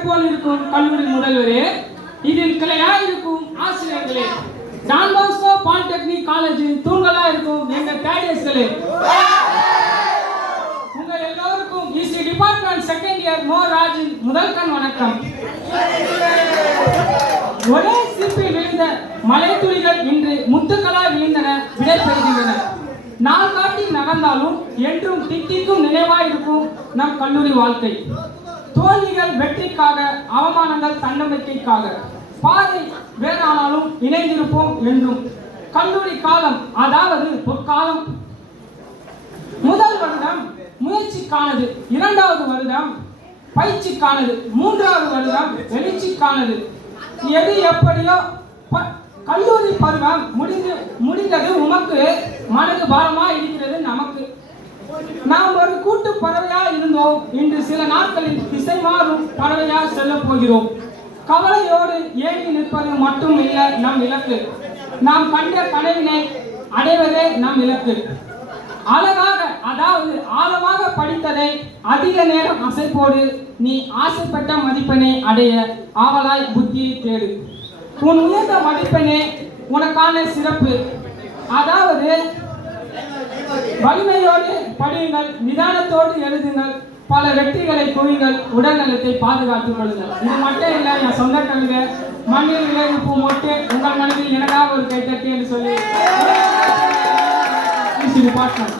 மலர் போல் இருக்கும் கல்லூரி முதல்வரே, இதில் கிளையா இருக்கும் ஆசிரியர்களே, டான் பாஸ்கோ பாலிடெக்னிக் காலேஜின் தூண்களா இருக்கும் எங்கள் கேடியர்ஸ்களே, உங்கள் எல்லோருக்கும் இசி டிபார்ட்மெண்ட் செகண்ட் இயர் மோ ராஜின் முதல் கண் வணக்கம். ஒரே சிப்பில் விழுந்த மலை துளிகள் இன்று முத்துக்களா விழுந்தன, விடை பெறுகின்றன. நாள் காட்டி நகர்ந்தாலும் என்றும் தித்திக்கும் நினைவாய் இருக்கும் நம் கல்லூரி வாழ்க்கை. தோல்விகள் வெற்றிக்காக, அவமானங்கள் தன்னம்பிக்கைக்காக, பாதை வேறானாலும் இணைந்திருப்போம் என்றும். கல்லூரி காலம் அதாவது பொற்காலம். முதல் வருடம் முயற்சிக்கானது, இரண்டாவது வருடம் பயிற்சிக்கானது, மூன்றாவது வருடம் எழுச்சிக்கானது. எது எப்படியோ கல்லூரி பருவம் முடிந்தது உமக்கு, மனது பாரமா இருக்கிறது நமக்கு. நாம் ஒரு கூட்டு பறவையா இருந்தோம், இன்று சில நாட்களில் திசை மாறும் பறவையா செல்ல போகிறோம். கவலையோடு ஏறி நிற்பது மட்டும் இல்லை நம் இலக்கு, நாம் கண்ட கனவினை அடைவதே நம் இலக்கு. அழகாக அதாவது ஆழமாக படித்ததை அதிக நேரம் அசைப்போடு, நீ ஆசைப்பட்ட மதிப்பெண்ணை அடைய ஆவலாய் புத்தியை தேடு. உன் உயர்ந்த மதிப்பெண்ணே உனக்கான சிறப்பு. அதாவது வலிமையோடு படியுங்கள், நிதானத்தோடு எழுதுங்கள், பல வெற்றிகளை குவிங்கள், உடல் நலத்தை பாதுகாத்துக் கொள்ளுங்கள். இது மட்டும் இல்லை, என் சொந்த கவிதை மண்ணில் விளைவு பூ மொட்டு உங்கள் மனதில் எனக்காக ஒரு கைத்தட்டி என்று சொல்லி பாட்டம்.